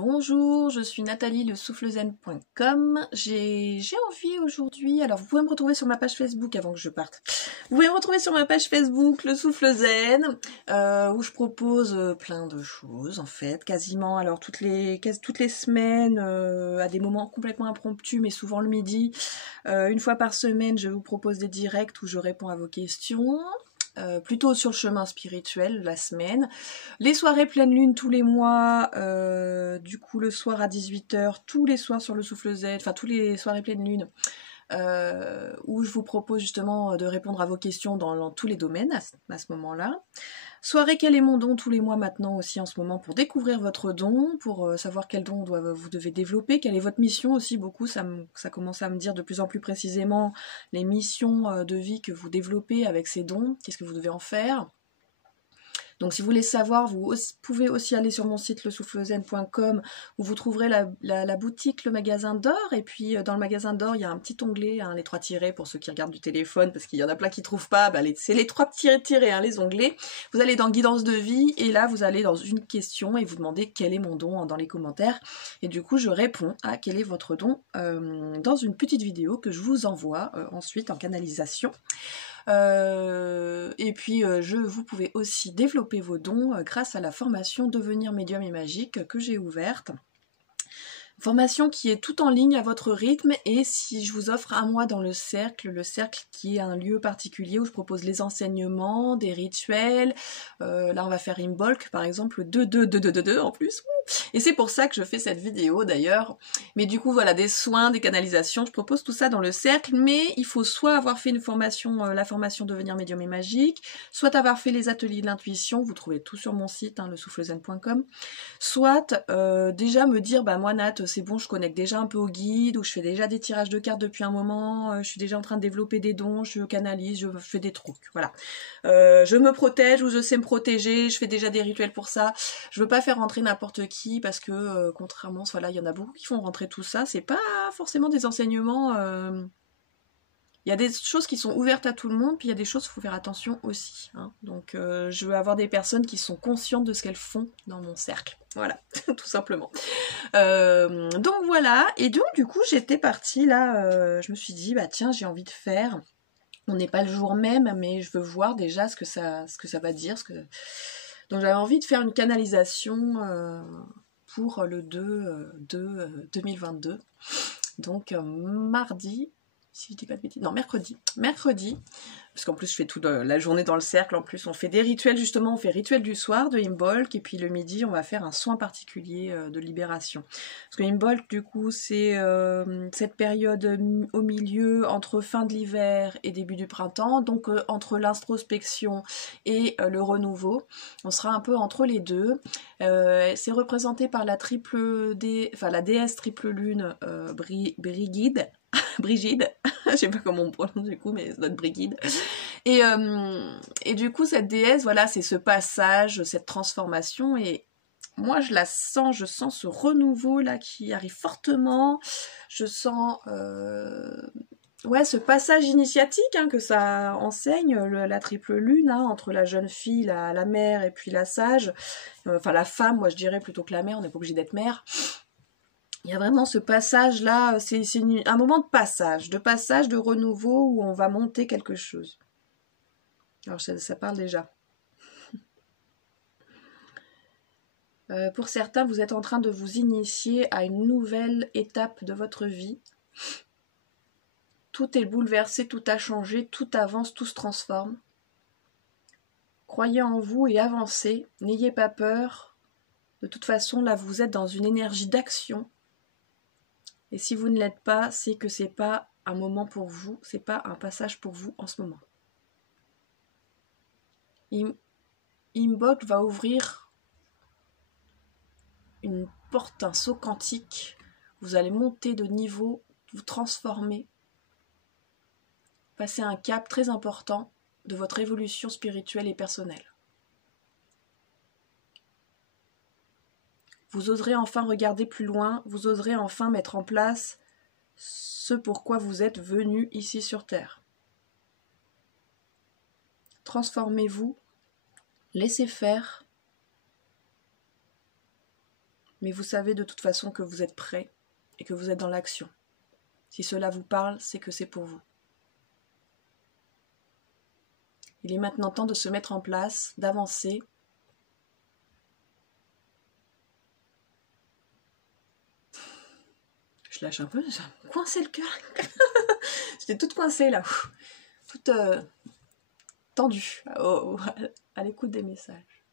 Bonjour, je suis Nathalie le soufflezen.com. J'ai envie aujourd'hui, alors vous pouvez me retrouver sur ma page Facebook avant que je parte. Vous pouvez me retrouver sur ma page Facebook le soufflezen où je propose plein de choses en fait, quasiment alors toutes les semaines à des moments complètement impromptus mais souvent le midi. Une fois par semaine, je vous propose des directs où je réponds à vos questions. Plutôt sur le chemin spirituel la semaine. Les soirées pleine lune tous les mois, du coup le soir à 18h, tous les soirs sur le souffle Z, enfin tous les soirées pleine lune, où je vous propose justement de répondre à vos questions dans tous les domaines à ce moment-là. Soirée quel est mon don tous les mois maintenant aussi en ce moment pour découvrir votre don, pour savoir quel don vous devez développer, quelle est votre mission aussi, beaucoup ça commence à me dire de plus en plus précisément les missions de vie que vous développez avec ces dons, qu'est-ce que vous devez en faire. Donc si vous voulez savoir, vous pouvez aussi aller sur mon site lesoufflezen.com où vous trouverez la boutique, le magasin d'or. Et puis dans le magasin d'or, il y a un petit onglet, hein, les 3 tirets pour ceux qui regardent du téléphone, parce qu'il y en a plein qui ne trouvent pas. C'est les 3 tirets, hein, les onglets. Vous allez dans guidance de vie et là, vous allez dans une question et vous demandez quel est mon don dans les commentaires. Et du coup, je réponds à quel est votre don dans une petite vidéo que je vous envoie ensuite en canalisation. Et puis vous pouvez aussi développer vos dons grâce à la formation Devenir médium et magique que j'ai ouverte. Formation qui est tout en ligne à votre rythme, et si je vous offre un mois dans le cercle qui est un lieu particulier où je propose les enseignements, des rituels, là on va faire Imbolc par exemple, 2 en plus, et c'est pour ça que je fais cette vidéo d'ailleurs, mais du coup voilà, des soins, des canalisations, je propose tout ça dans le cercle, mais il faut soit avoir fait une formation, la formation Devenir médium et magique, soit avoir fait les ateliers de l'intuition, vous trouvez tout sur mon site, hein, lesoufflezen.com, soit déjà me dire, bah moi Nat, c'est bon, je connecte déjà un peu au guide, ou je fais déjà des tirages de cartes depuis un moment, je suis déjà en train de développer des dons, je canalise, je fais des trucs, voilà. Je me protège ou je sais me protéger, je fais déjà des rituels pour ça. Je veux pas faire rentrer n'importe qui parce que contrairement, voilà, il y en a beaucoup qui font rentrer tout ça, c'est pas forcément des enseignements... Il y a des choses qui sont ouvertes à tout le monde, puis il y a des choses qu'il faut faire attention aussi. Hein. Donc je veux avoir des personnes qui sont conscientes de ce qu'elles font dans mon cercle. Voilà, tout simplement. Donc voilà, et donc du coup j'étais partie là, je me suis dit, bah tiens, j'ai envie de faire... On n'est pas le jour même, mais je veux voir déjà ce que ça va dire. Donc j'avais envie de faire une canalisation pour le 2022. Donc mardi... si je dis pas de bêtises, non, mercredi, parce qu'en plus je fais toute la journée dans le cercle, en plus on fait des rituels justement, on fait rituel du soir de Imbolc, et puis le midi on va faire un soin particulier de libération. Parce que Imbolc du coup c'est cette période au milieu entre fin de l'hiver et début du printemps, donc entre l'introspection et le renouveau, on sera un peu entre les deux. C'est représenté par la déesse triple lune Brigide, je sais pas comment on prononce du coup, mais c'est notre Brigide. Et du coup, cette déesse, voilà, c'est ce passage, cette transformation, et moi je sens ce renouveau là qui arrive fortement, je sens ouais, ce passage initiatique hein, que ça enseigne, la triple lune, hein, entre la jeune fille, la mère et puis la sage, enfin la femme, moi je dirais plutôt que la mère, on n'est pas obligé d'être mère. Il y a vraiment ce passage-là, c'est un moment de passage, de renouveau où on va monter quelque chose. Alors ça parle déjà. Pour certains, vous êtes en train de vous initier à une nouvelle étape de votre vie. Tout est bouleversé, tout a changé, tout avance, tout se transforme. Croyez en vous et avancez, n'ayez pas peur. De toute façon, là, vous êtes dans une énergie d'action. Et si vous ne l'êtes pas, c'est que c'est pas un moment pour vous, c'est pas un passage pour vous en ce moment. Imbolc va ouvrir une porte, un saut quantique. Vous allez monter de niveau, vous transformer, passer un cap très important de votre évolution spirituelle et personnelle. Vous oserez enfin regarder plus loin, vous oserez enfin mettre en place ce pourquoi vous êtes venu ici sur Terre. Transformez-vous, laissez faire. Mais vous savez de toute façon que vous êtes prêt et que vous êtes dans l'action. Si cela vous parle, c'est que c'est pour vous. Il est maintenant temps de se mettre en place, d'avancer. Je lâche un peu, ça me coincé le cœur. J'étais toute coincée là, toute tendue à l'écoute des messages.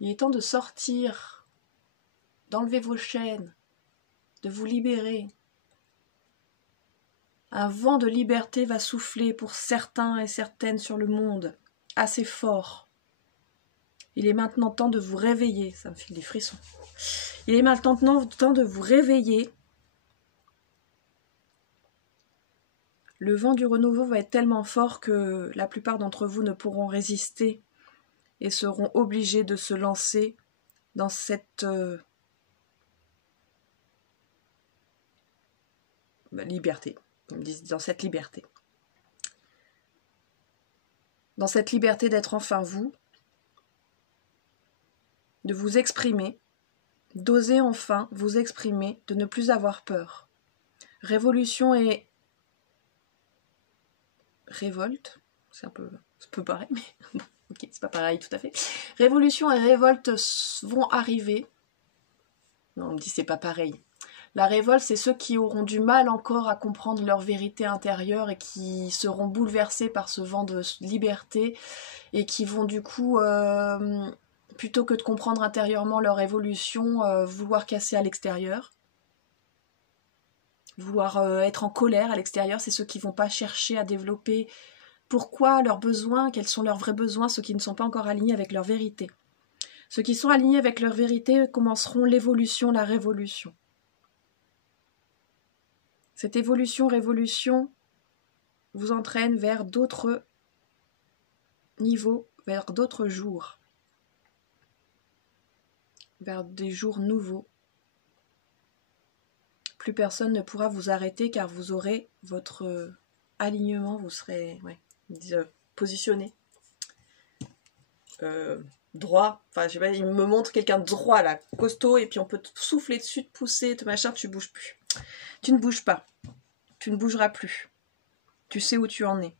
Il est temps de sortir, d'enlever vos chaînes, de vous libérer. Un vent de liberté va souffler pour certains et certaines sur le monde, assez fort. Il est maintenant temps de vous réveiller, ça me file des frissons. Il est maintenant temps de vous réveiller. Le vent du renouveau va être tellement fort que la plupart d'entre vous ne pourront résister et seront obligés de se lancer dans cette liberté. Dans cette liberté. Dans cette liberté d'être enfin vous, de vous exprimer, d'oser enfin vous exprimer, de ne plus avoir peur. Révolution et révolte, c'est un peu pareil, mais ok, c'est pas pareil tout à fait. Révolution et révolte vont arriver. Non, on me dit c'est pas pareil. La révolte, c'est ceux qui auront du mal encore à comprendre leur vérité intérieure et qui seront bouleversés par ce vent de liberté et qui vont du coup, plutôt que de comprendre intérieurement leur évolution, vouloir casser à l'extérieur. Vouloir être en colère à l'extérieur, c'est ceux qui ne vont pas chercher à développer pourquoi leurs besoins, quels sont leurs vrais besoins, ceux qui ne sont pas encore alignés avec leur vérité. Ceux qui sont alignés avec leur vérité commenceront l'évolution, la révolution. Cette évolution-révolution vous entraîne vers d'autres niveaux, vers d'autres jours, vers des jours nouveaux. Plus personne ne pourra vous arrêter car vous aurez votre alignement, vous serez positionné, droit, enfin je sais pas, il me montre quelqu'un de droit là, costaud, et puis on peut te souffler dessus, te pousser, te machin, tu bouges plus. Tu ne bouges pas, tu ne bougeras plus. Tu sais où tu en es.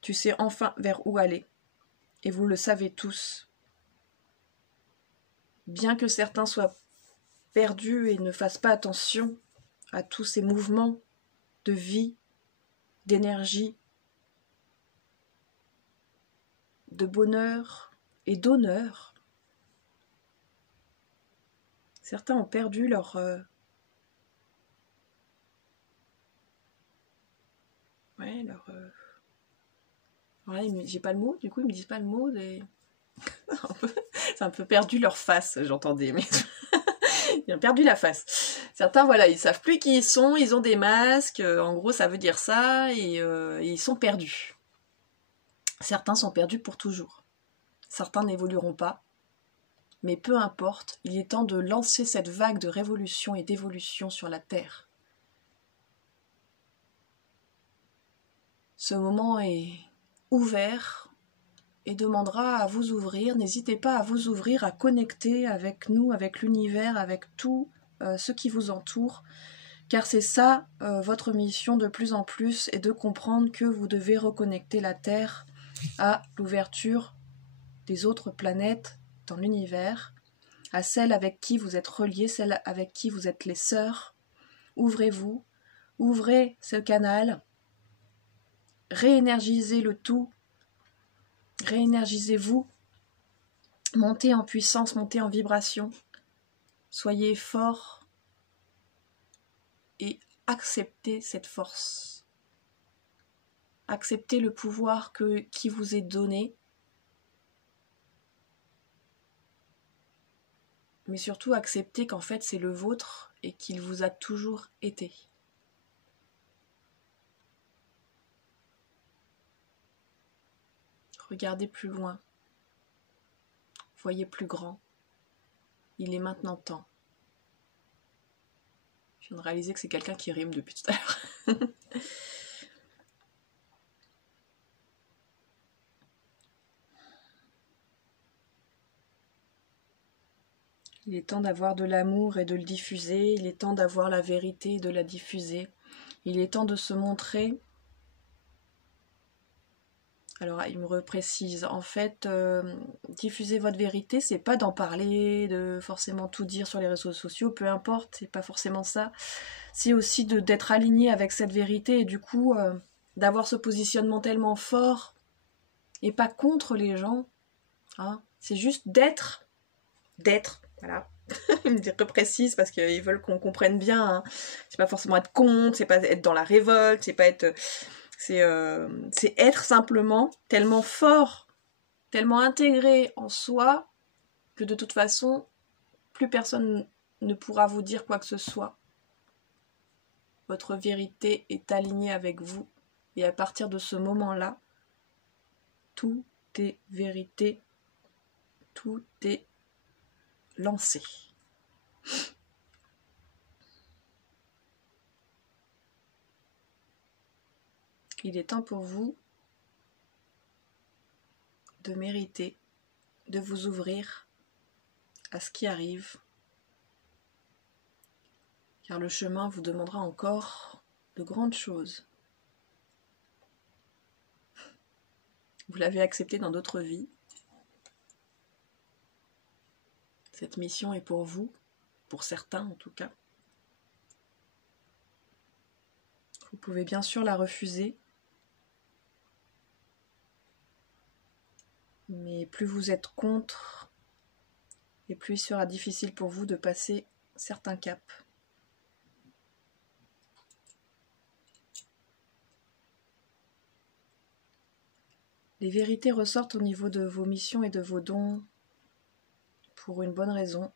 Tu sais enfin vers où aller. Et vous le savez tous. Bien que certains soient perdus et ne fassent pas attention à tous ces mouvements de vie, d'énergie, de bonheur et d'honneur. Certains ont perdu leur... Ouais, j'ai pas le mot, du coup ils me disent pas le mot. C'est un peu perdu leur face, j'entendais, mais... Ils ont perdu la face. Certains, voilà, ils savent plus qui ils sont, ils ont des masques, en gros ça veut dire ça, et ils sont perdus. Certains sont perdus pour toujours. Certains n'évolueront pas, mais peu importe, il est temps de lancer cette vague de révolution et d'évolution sur la Terre. Ce moment est ouvert et demandera à vous ouvrir. N'hésitez pas à vous ouvrir, à connecter avec nous, avec l'univers, avec tout ce qui vous entoure, car c'est ça votre mission de plus en plus, et de comprendre que vous devez reconnecter la Terre à l'ouverture des autres planètes dans l'univers, à celles avec qui vous êtes reliés, celles avec qui vous êtes les sœurs. Ouvrez-vous, ouvrez ce canal, réénergisez le tout, réénergisez-vous, montez en puissance, montez en vibration, soyez forts et acceptez cette force. Acceptez le pouvoir qui vous est donné, mais surtout acceptez qu'en fait c'est le vôtre et qu'il vous a toujours été. Regardez plus loin, voyez plus grand. Il est maintenant temps. Je viens de réaliser que c'est quelqu'un qui rime depuis tout à l'heure. Il est temps d'avoir de l'amour et de le diffuser. Il est temps d'avoir la vérité et de la diffuser. Il est temps de se montrer. Alors, il me reprécise. En fait, diffuser votre vérité, c'est pas d'en parler, de forcément tout dire sur les réseaux sociaux, peu importe, c'est pas forcément ça. C'est aussi d'être aligné avec cette vérité et du coup, d'avoir ce positionnement tellement fort et pas contre les gens. Hein. C'est juste d'être, voilà. Il me précise parce qu'ils veulent qu'on comprenne bien. Hein. C'est pas forcément être contre, c'est pas être dans la révolte, c'est pas être, c'est être simplement tellement fort, tellement intégré en soi que de toute façon, plus personne ne pourra vous dire quoi que ce soit. Votre vérité est alignée avec vous et à partir de ce moment-là, tout est vérité, tout est lancé. Il est temps pour vous de mériter, de vous ouvrir à ce qui arrive, car le chemin vous demandera encore de grandes choses. Vous l'avez accepté dans d'autres vies. Cette mission est pour vous, pour certains en tout cas. Vous pouvez bien sûr la refuser, mais plus vous êtes contre, et plus il sera difficile pour vous de passer certains caps. Les vérités ressortent au niveau de vos missions et de vos dons pour une bonne raison.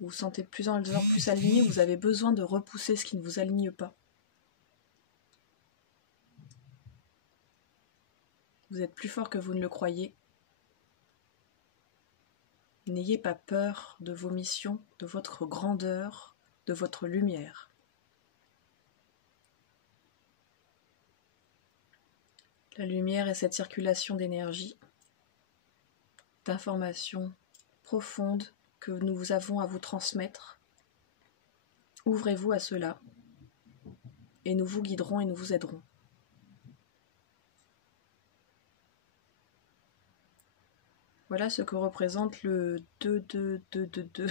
Vous vous sentez de plus en plus aligné, vous avez besoin de repousser ce qui ne vous aligne pas. Vous êtes plus fort que vous ne le croyez. N'ayez pas peur de vos missions, de votre grandeur, de votre lumière. La lumière est cette circulation d'énergie, d'informations profondes que nous avons à vous transmettre. Ouvrez-vous à cela et nous vous guiderons et nous vous aiderons. Voilà ce que représente le 2-2-2-2-2.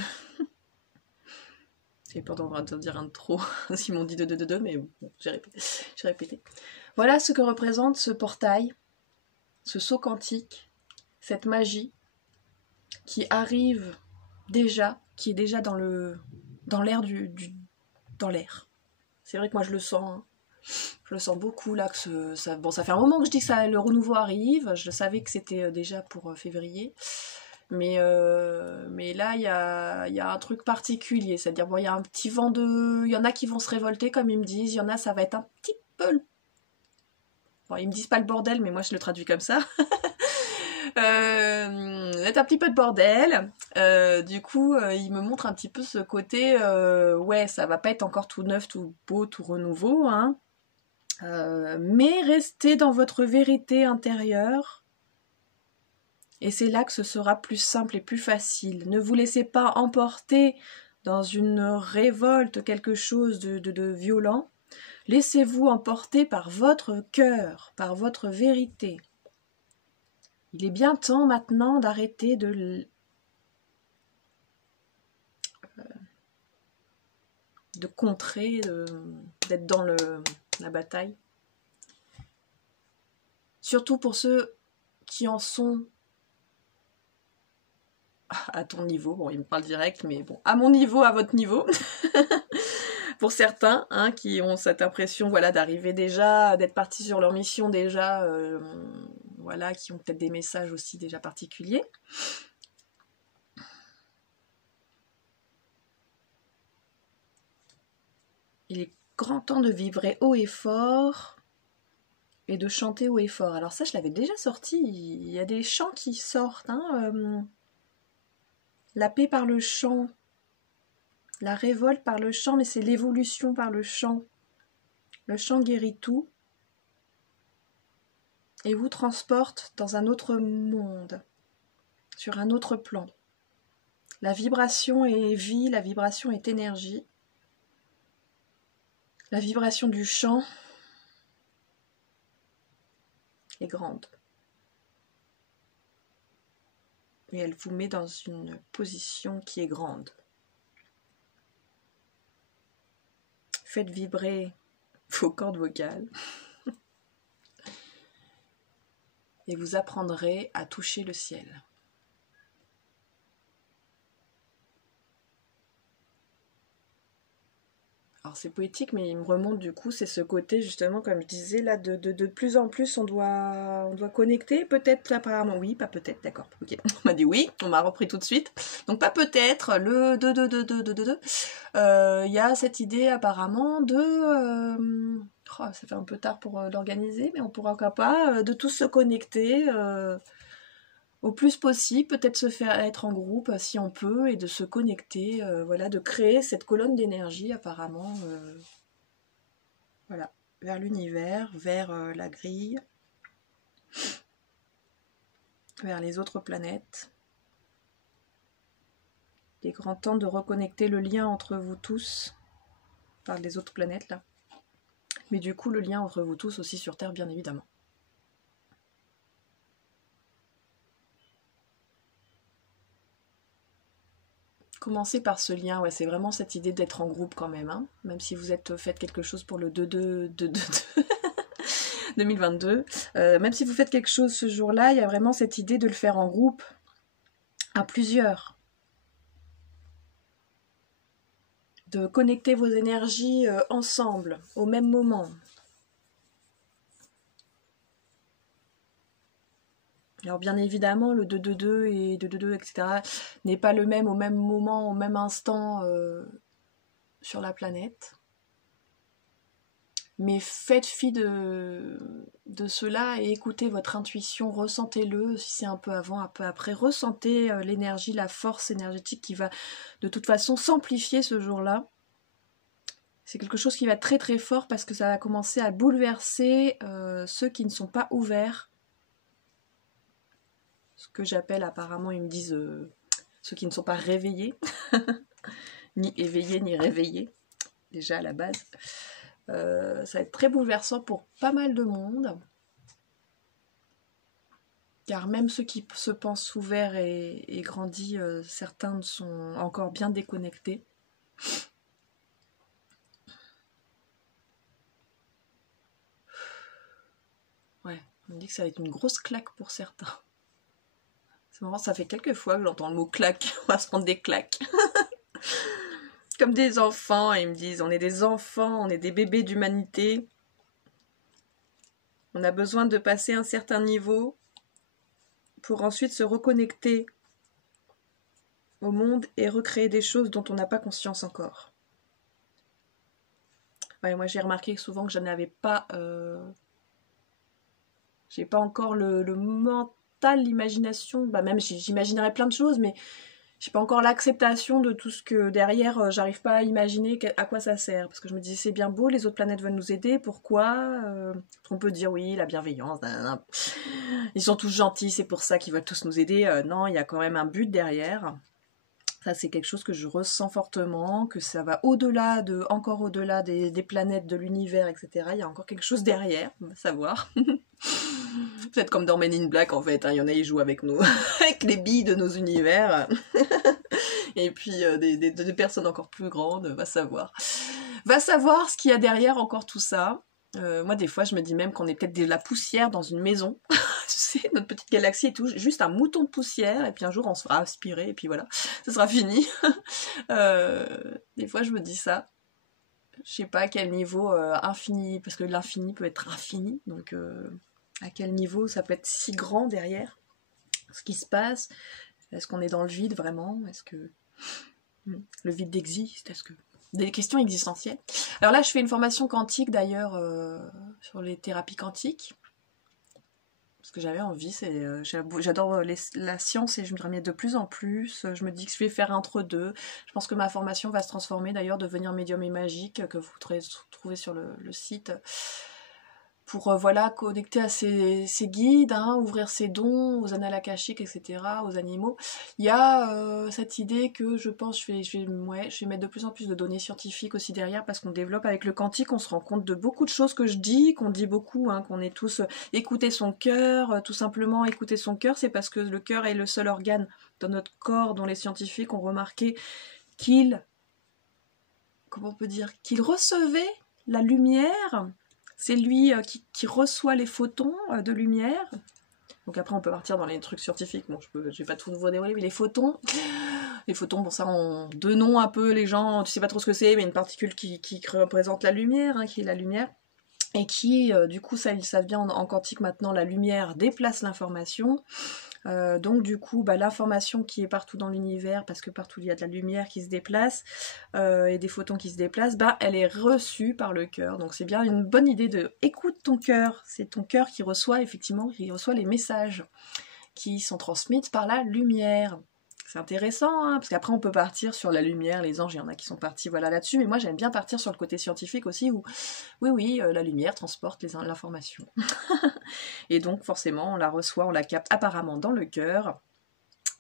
J'ai peur d'en dire un de trop, s'ils m'ont dit 2-2-2-2, mais bon, j'ai répété. Voilà ce que représente ce portail, ce saut quantique, cette magie qui arrive déjà, qui est déjà dans l'air dans l'air. C'est vrai que moi je le sens, hein. Je le sens beaucoup là que ça fait un moment que je dis que le renouveau arrive. Je savais que c'était déjà pour février, mais là il y a un truc particulier, c'est-à-dire bon il y a un petit vent il y en a qui vont se révolter comme ils me disent, il y en a ça va être un petit peu, bon ils me disent pas le bordel mais moi je le traduis comme ça. Être un petit peu de bordel. Du coup, il me montre un petit peu ce côté, ouais, ça va pas être encore tout neuf, tout beau, tout renouveau, hein. Mais restez dans votre vérité intérieure et c'est là que ce sera plus simple et plus facile. Ne vous laissez pas emporter dans une révolte, quelque chose de violent. Laissez-vous emporter par votre cœur, par votre vérité. Il est bien temps maintenant d'arrêter de contrer, d'être dans la bataille. Surtout pour ceux qui en sont à ton niveau. Bon, il me parle direct, mais bon, à mon niveau, à votre niveau. Pour certains, hein, qui ont cette impression, voilà, d'arriver déjà, d'être partis sur leur mission déjà, voilà, qui ont peut-être des messages aussi déjà particuliers. Il est grand temps de vibrer haut et fort et de chanter haut et fort. Alors ça, je l'avais déjà sorti. Il y a des chants qui sortent. Hein, la paix par le chant, la révolte par le chant, mais c'est l'évolution par le chant. Le chant guérit tout et vous transporte dans un autre monde, sur un autre plan. La vibration est vie, la vibration est énergie. La vibration du chant est grande. Et elle vous met dans une position qui est grande. Faites vibrer vos cordes vocales. Et vous apprendrez à toucher le ciel. Alors c'est poétique, mais il me remonte du coup, c'est ce côté justement, comme je disais, là, de plus en plus, on doit connecter, peut-être apparemment, oui, pas peut-être, d'accord, ok, on m'a dit oui, on m'a repris tout de suite, donc pas peut-être, le il y a cette idée apparemment de, oh, ça fait un peu tard pour l'organiser, mais on pourra encore pas, de tous se connecter, au plus possible, peut-être se faire être en groupe si on peut, et de se connecter, voilà, de créer cette colonne d'énergie apparemment, voilà, vers l'univers, vers la grille, vers les autres planètes. Il est grand temps de reconnecter le lien entre vous tous, par les autres planètes là, mais du coup le lien entre vous tous aussi sur Terre bien évidemment. Commencez par ce lien, ouais, c'est vraiment cette idée d'être en groupe quand même, hein. Même si vous faites quelque chose pour le 2-2, 2022, même si vous faites quelque chose ce jour-là, il y a vraiment cette idée de le faire en groupe, à plusieurs. De connecter vos énergies ensemble, au même moment. Alors bien évidemment, le 2-2-2 et 2-2-2, etc. n'est pas le même au même moment, au même instant sur la planète. Mais faites fi de cela et écoutez votre intuition, ressentez-le, si c'est un peu avant, un peu après. Ressentez l'énergie, la force énergétique qui va de toute façon s'amplifier ce jour-là. C'est quelque chose qui va être très très fort parce que ça va commencer à bouleverser ceux qui ne sont pas ouverts. Ce que j'appelle apparemment, ils me disent ceux qui ne sont pas réveillés, ni éveillés ni réveillés, déjà à la base. Ça va être très bouleversant pour pas mal de monde. Car même ceux qui se pensent ouverts et grandis, certains sont encore bien déconnectés. Ouais, on me dit que ça va être une grosse claque pour certains. C'est marrant, ça fait quelques fois que j'entends le mot claque. On va se prendre des claques. Comme des enfants, et ils me disent, on est des enfants, on est des bébés d'humanité. On a besoin de passer un certain niveau pour ensuite se reconnecter au monde et recréer des choses dont on n'a pas conscience encore. Ouais, moi j'ai remarqué souvent que je n'avais pas... j'ai pas encore le mental, l'imagination, bah même j'imaginerais plein de choses, mais j'ai pas encore l'acceptation de tout ce que derrière j'arrive pas à imaginer à quoi ça sert, parce que je me dis c'est bien beau, les autres planètes veulent nous aider, pourquoi on peut dire oui, la bienveillance, ils sont tous gentils, c'est pour ça qu'ils veulent tous nous aider, non, il y a quand même un but derrière. Ça c'est quelque chose que je ressens fortement, que ça va encore au-delà des planètes, de l'univers, etc. Il y a encore quelque chose derrière, on va savoir. Peut-être comme dans Men in Black en fait, hein, il y en a qui jouent avec nous, avec les billes de nos univers. Et puis des personnes encore plus grandes, va savoir. Va savoir ce qu'il y a derrière encore tout ça. Moi des fois je me dis même qu'on est peut-être de la poussière dans une maison. Tu sais, notre petite galaxie est tout juste un mouton de poussière, et puis un jour on se fera aspirer, et puis voilà, ça sera fini. Des fois je me dis ça. Je sais pas à quel niveau infini, parce que l'infini peut être infini, donc à quel niveau ça peut être si grand derrière ce qui se passe. Est-ce qu'on est dans le vide vraiment? Est-ce que le vide existe? Est-ce que... Des questions existentielles. Alors là, je fais une formation quantique d'ailleurs sur les thérapies quantiques. Parce que j'avais envie, j'adore la science et je me remets de plus en plus. Je me dis que je vais faire entre-deux. Je pense que ma formation va se transformer d'ailleurs, devenir médium et magique, que vous trouver sur le site. pour voilà, connecter à ses guides, hein, ouvrir ses dons aux annales akashiques, etc., aux animaux. Il y a cette idée que je pense, je vais mettre de plus en plus de données scientifiques aussi derrière, parce qu'on développe avec le quantique, on se rend compte de beaucoup de choses que je dis, qu'on dit beaucoup, hein, qu'on est tous écouter son cœur, tout simplement écouter son cœur, c'est parce que le cœur est le seul organe dans notre corps dont les scientifiques ont remarqué qu'il, comment on peut dire, qu'il recevait la lumière. C'est lui qui reçoit les photons de lumière. Donc après, on peut partir dans les trucs scientifiques. Bon, je vais pas tout vous dévoiler, mais les photons, bon, ça, ont deux noms un peu, les gens, tu sais pas trop ce que c'est, mais une particule qui représente la lumière, hein, qui est la lumière. Et qui, du coup, ça vient en quantique maintenant, la lumière déplace l'information. Donc du coup, l'information qui est partout dans l'univers, parce que partout il y a de la lumière qui se déplace et des photons qui se déplacent, elle est reçue par le cœur. Donc c'est bien une bonne idée de écoute ton cœur. C'est ton cœur qui reçoit effectivement, qui reçoit les messages qui sont transmis par la lumière. C'est intéressant, hein, parce qu'après on peut partir sur la lumière, les anges, il y en a qui sont partis voilà, là-dessus, mais moi j'aime bien partir sur le côté scientifique aussi, où oui, la lumière transporte l'information. Et donc forcément on la reçoit, on la capte apparemment dans le cœur.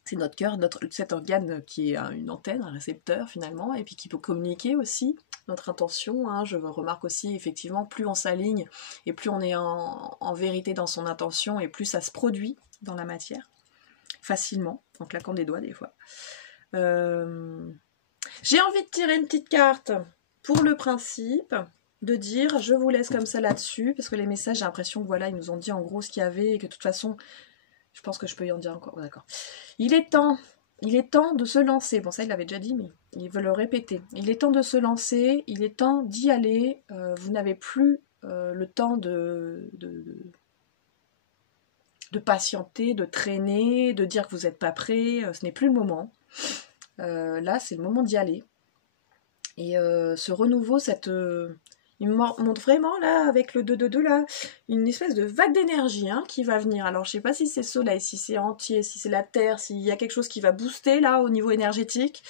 C'est notre cœur, cet organe qui est une antenne, un récepteur finalement, et puis qui peut communiquer aussi notre intention. Hein. Je remarque aussi effectivement, plus on s'aligne et plus on est en vérité dans son intention, et plus ça se produit dans la matière, facilement, en claquant des doigts des fois. J'ai envie de tirer une petite carte pour le principe de dire, je vous laisse comme ça là-dessus, parce que les messages, j'ai l'impression que voilà, ils nous ont dit en gros ce qu'il y avait, et que de toute façon, je pense que je peux y en dire encore, d'accord. Il est temps de se lancer, bon ça il l'avait déjà dit, mais il veut le répéter, il est temps de se lancer, il est temps d'y aller, vous n'avez plus le temps de patienter, de traîner, de dire que vous n'êtes pas prêt, ce n'est plus le moment. Là, c'est le moment d'y aller. Et ce renouveau, il me montre vraiment, là, avec le 2-2-2, là, une espèce de vague d'énergie hein, qui va venir. Alors, je sais pas si c'est soleil, si c'est entier, si c'est la terre, s'il y a quelque chose qui va booster, là, au niveau énergétique.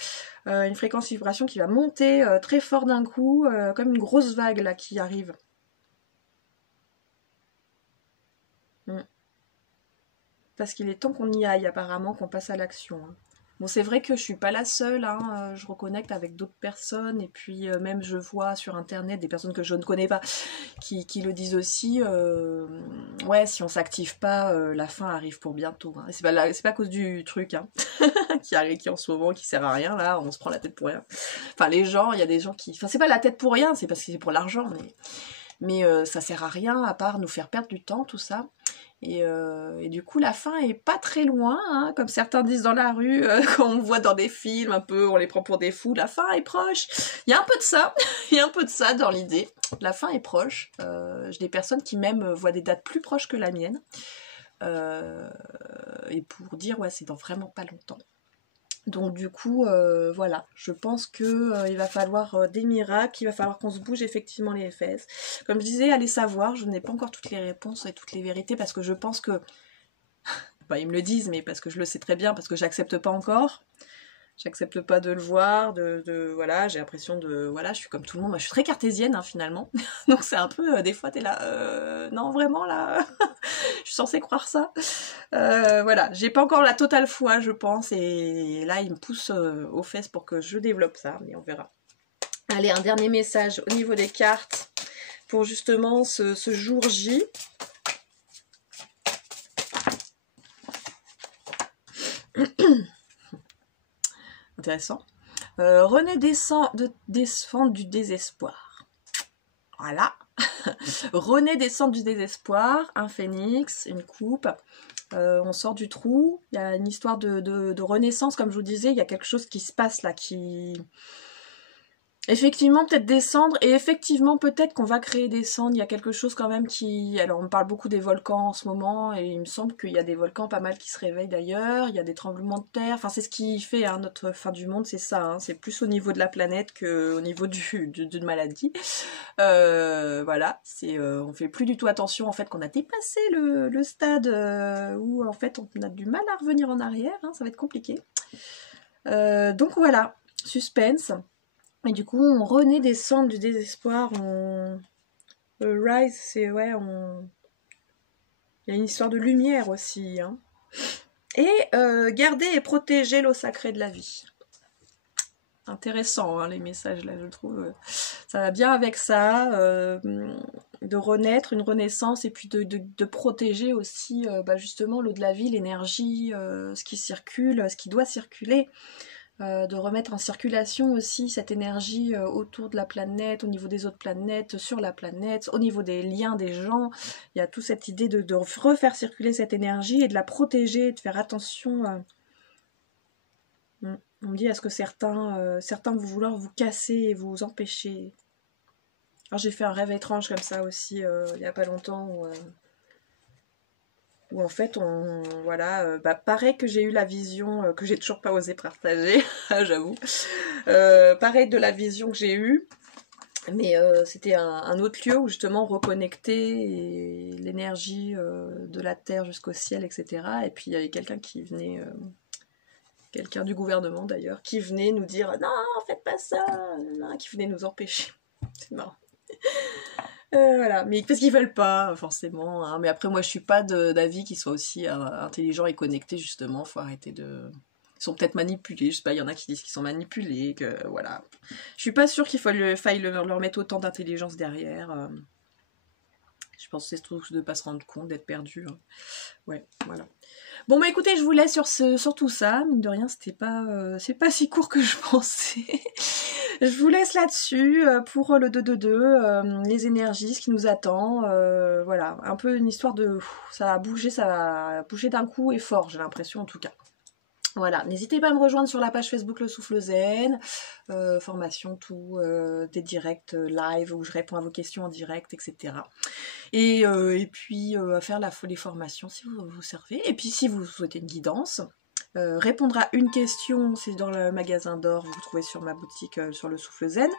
Une fréquence vibration qui va monter très fort d'un coup, comme une grosse vague, là, qui arrive. Parce qu'il est temps qu'on y aille, apparemment, qu'on passe à l'action. Hein. Bon, c'est vrai que je suis pas la seule, hein, je reconnecte avec d'autres personnes, et puis même je vois sur internet des personnes que je ne connais pas qui le disent aussi. Ouais, si on s'active pas, la fin arrive pour bientôt. Hein. C'est pas à cause du truc hein, qui en ce moment qui sert à rien, là, on se prend la tête pour rien. Enfin, les gens, il y a des gens qui. Enfin, c'est pas la tête pour rien, c'est parce que c'est pour l'argent, mais ça sert à rien à part nous faire perdre du temps, tout ça. Et du coup, la fin est pas très loin, hein, comme certains disent dans la rue, quand on voit dans des films, un peu, on les prend pour des fous, la fin est proche. Il y a un peu de ça, il y a un peu de ça dans l'idée. La fin est proche. J'ai des personnes qui même voient des dates plus proches que la mienne. Et pour dire, ouais, c'est dans vraiment pas longtemps. Donc du coup, voilà, je pense que il va falloir des miracles, il va falloir qu'on se bouge effectivement les fesses. Comme je disais, allez savoir, je n'ai pas encore toutes les réponses et toutes les vérités, parce que je pense que, ils me le disent, mais parce que je le sais très bien, parce que j'accepte pas encore. J'accepte pas de le voir, voilà, j'ai l'impression voilà, je suis comme tout le monde, moi je suis très cartésienne hein, finalement, donc c'est un peu, des fois t'es là, non vraiment là, je suis censée croire ça, voilà, j'ai pas encore la totale foi je pense, et là il me pousse aux fesses pour que je développe ça, mais on verra. Allez, un dernier message au niveau des cartes, pour justement ce jour J. Intéressant. René descend du désespoir. Voilà. René descend du désespoir, un phénix, une coupe. On sort du trou. Il y a une histoire de renaissance, comme je vous disais. Il y a quelque chose qui se passe là, qui... Effectivement, peut-être descendre, et effectivement, peut-être qu'on va créer des cendres. Il y a quelque chose quand même qui... Alors, on parle beaucoup des volcans en ce moment, et il me semble qu'il y a des volcans pas mal qui se réveillent d'ailleurs. Il y a des tremblements de terre. Enfin, c'est ce qui fait hein, notre fin du monde, c'est ça. Hein. C'est plus au niveau de la planète qu'au niveau d'une maladie. Voilà, on fait plus du tout attention, en fait, qu'on a dépassé le stade où, en fait, on a du mal à revenir en arrière. Hein, ça va être compliqué. Donc, voilà, suspense. Et du coup, on renaît des cendres du désespoir, Rise, c'est, ouais, il y a une histoire de lumière aussi, hein. Et garder et protéger l'eau sacrée de la vie. Intéressant, hein, les messages là, je trouve. Ça va bien avec ça, de renaître, une renaissance, et puis de protéger aussi justement l'eau de la vie, l'énergie, ce qui circule, ce qui doit circuler, de remettre en circulation aussi cette énergie autour de la planète, au niveau des autres planètes, sur la planète, au niveau des liens des gens. Il y a toute cette idée de refaire circuler cette énergie et de la protéger, de faire attention. On me dit, est-ce que certains vont vouloir vous casser et vous empêcher? Alors j'ai fait un rêve étrange comme ça aussi, il n'y a pas longtemps, où en fait, voilà, pareil que j'ai eu la vision, que j'ai toujours pas osé partager, j'avoue. Pareil de la vision que j'ai eue, mais c'était un autre lieu où justement on reconnectait l'énergie de la terre jusqu'au ciel, etc. Et puis il y avait quelqu'un qui venait... quelqu'un du gouvernement d'ailleurs, qui venait nous dire « Non, faites pas ça !» qui venait nous empêcher. C'est marrant. Voilà, mais parce qu'ils veulent pas, forcément. Hein. Mais après, moi, je suis pas d'avis qu'ils soient aussi intelligents et connectés, justement. Faut arrêter de... Ils sont peut-être manipulés, je sais pas, il y en a qui disent qu'ils sont manipulés, que voilà. Je suis pas sûre qu'il faille leur mettre autant d'intelligence derrière. Je pense que c'est tout de pas se rendre compte, d'être perdu. Hein. Ouais, voilà. Bon bah écoutez, je vous laisse sur tout ça. Mine de rien, c'est pas si court que je pensais. Je vous laisse là-dessus pour le 2-2-2, les énergies, ce qui nous attend. Voilà, un peu une histoire de... ça va bouger d'un coup et fort, j'ai l'impression en tout cas. Voilà, n'hésitez pas à me rejoindre sur la page Facebook Le Souffle Zen, formation, tout, des directs live où je réponds à vos questions en direct, etc. Et puis à faire les formations si vous vous servez. Et puis si vous souhaitez une guidance, répondre à une question, c'est dans le magasin d'or, vous trouvez sur ma boutique sur Le Souffle Zen.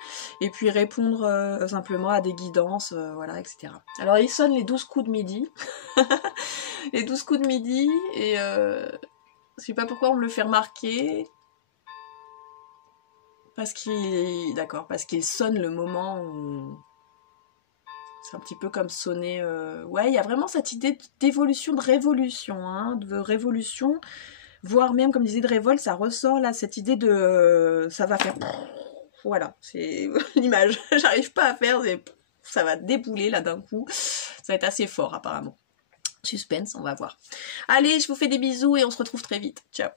Et puis répondre simplement à des guidances, voilà, etc. Alors il sonne les 12 coups de midi. Les 12 coups de midi, et... je sais pas pourquoi on me le fait remarquer. Parce qu'il sonne le moment où... C'est un petit peu comme sonner... Ouais, il y a vraiment cette idée d'évolution, de révolution, hein, de révolution, voire même, comme disait de révolte, ça ressort là, cette idée de... ça va faire... Voilà, c'est l'image. J'arrive pas à faire, ça va débouler là d'un coup. Ça va être assez fort apparemment. Suspense, on va voir. Allez, je vous fais des bisous et on se retrouve très vite. Ciao.